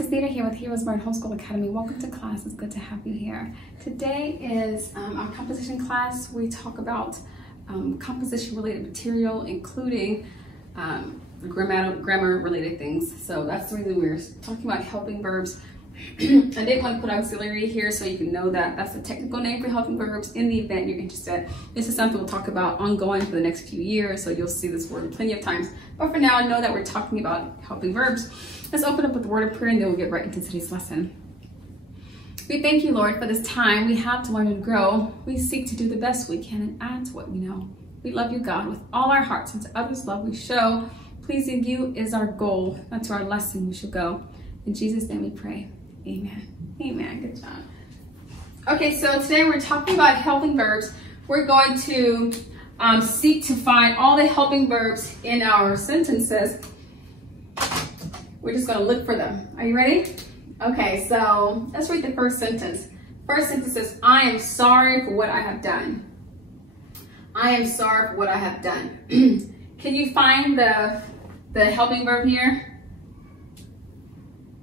this is Nita here with HeroesMart Homeschool Academy. Welcome to class. It's good to have you here. Today is our composition class. We talk about composition related material, including grammar related things. So that's the reason we're talking about helping verbs. I didn't want to put auxiliary here so you can know that that's the technical name for helping verbs in the event you're interested. This is something we'll talk about ongoing for the next few years, so you'll see this word plenty of times. But for now, know that we're talking about helping verbs. Let's open up with the word of prayer and then we'll get right into today's lesson. We thank you, Lord, for this time we have to learn and grow. We seek to do the best we can and add to what we know. We love you, God, with all our hearts, and to others' love we show. Pleasing you is our goal. That's our lesson we should go. In Jesus' name we pray. Amen. Amen. Good job. Okay, so today we're talking about helping verbs. We're going to seek to find all the helping verbs in our sentences. We're just going to look for them. Are you ready? Okay, so let's read the first sentence. First sentence says, I am sorry for what I have done. I am sorry for what I have done. Can you find the helping verb here?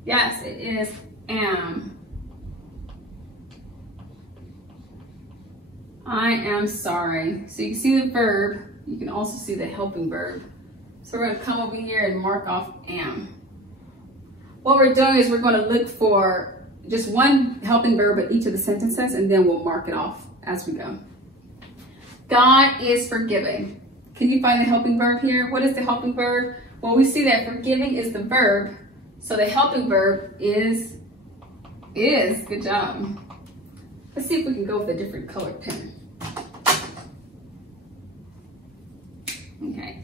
Yes, it is am. I am sorry. So you can see the verb. You can also see the helping verb. So we're going to come over here and mark off am. What we're doing is we're going to look for just one helping verb at each of the sentences, and then we'll mark it off as we go. God is forgiving. Can you find the helping verb here? What is the helping verb? Well, we see that forgiving is the verb. So the helping verb is. Good job. Let's see if we can go with a different colored pen. Okay,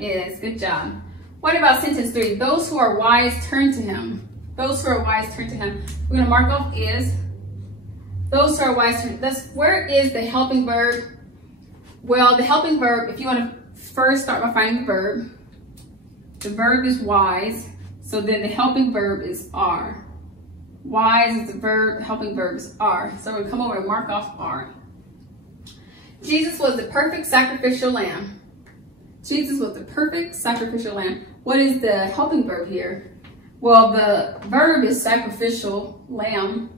is. Good job. What about sentence 3? Those who are wise turn to him. Those who are wise turn to him. We're going to mark off is. Those who are wise turn. Where is the helping verb? Well, the helping verb, if you want to first start by finding the verb is wise. So then the helping verb is are. Wise is the verb, the helping verb is are. So we're going to come over and mark off are. Jesus was the perfect sacrificial lamb. Jesus was the perfect sacrificial lamb. What is the helping verb here? Well, the verb is sacrificial lamb.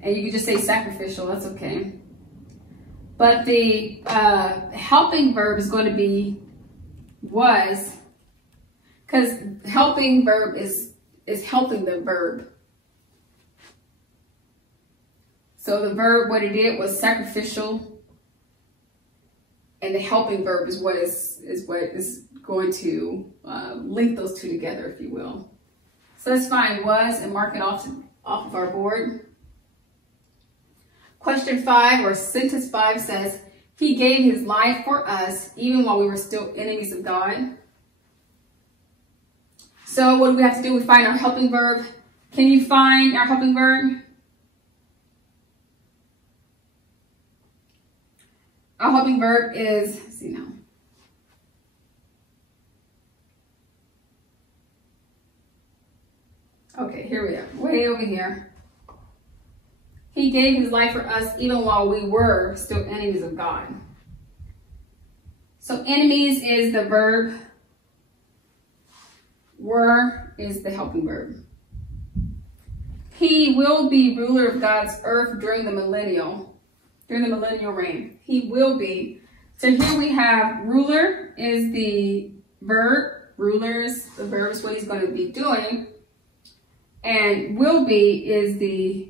And you can just say sacrificial, that's okay. But the helping verb is going to be was, because helping verb is helping the verb. So the verb, what it did was sacrificial, and the helping verb is what is going to link those two together, if you will. So let's find was and mark it off of our board. Question 5, or sentence 5 says, he gave his life for us even while we were still enemies of God. So what do we have to do? We find our helping verb. Can you find our helping verb? Our helping verb is, let's see now. Okay, here we are, way over here. He gave his life for us even while we were still enemies of God. So enemies is the verb. Were is the helping verb. He will be ruler of God's earth during the millennial reign. He will be. So here we have ruler is the verb. Ruler is the verb, is what he's going to be doing. And will be is the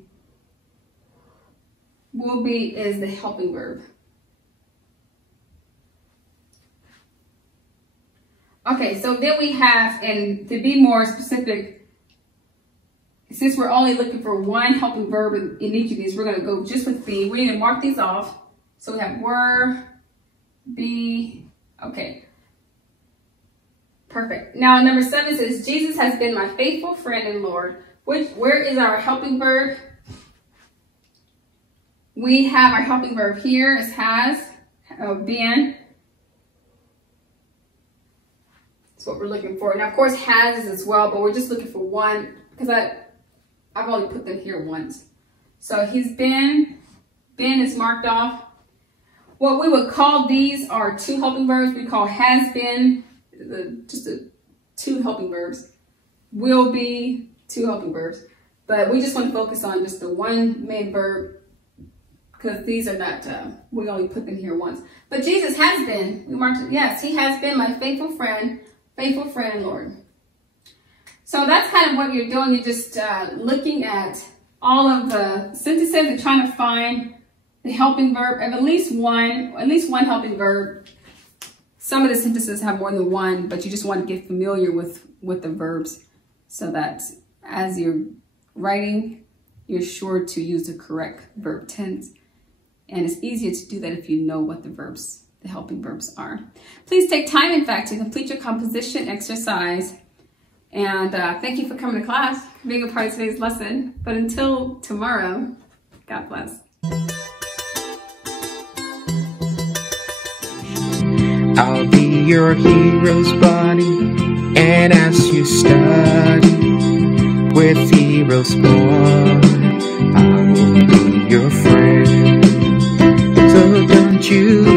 helping verb. Okay, so then we have, and to be more specific, since we're only looking for one helping verb in each of these, we're going to go just with be. We're going to mark these off. So we have were, be, okay. Perfect. Now number 7 says, Jesus has been my faithful friend and Lord. Where is our helping verb? We have our helping verb here as has, been. That's what we're looking for. Now, of course, has as well, but we're just looking for one because I've only put them here once. So he's been is marked off. What we would call these are two helping verbs. We call has been, two helping verbs. Will be, 2 helping verbs. But we just want to focus on just the one main verb, because these are not, we only put them here once. But Jesus has been, we marked it, yes, he has been my faithful friend, Lord. So that's kind of what you're doing. You're just looking at all of the sentences and trying to find the helping verb of at least one helping verb. Some of the sentences have more than one, but you just want to get familiar with the verbs so that as you're writing, you're sure to use the correct verb tense. And it's easier to do that if you know what the helping verbs are. Please take time, in fact, to complete your composition exercise. And thank you for coming to class, being a part of today's lesson. But until tomorrow, God bless. I'll be your hero's buddy, and as you study with HeroesMart, I will be your friend. So don't you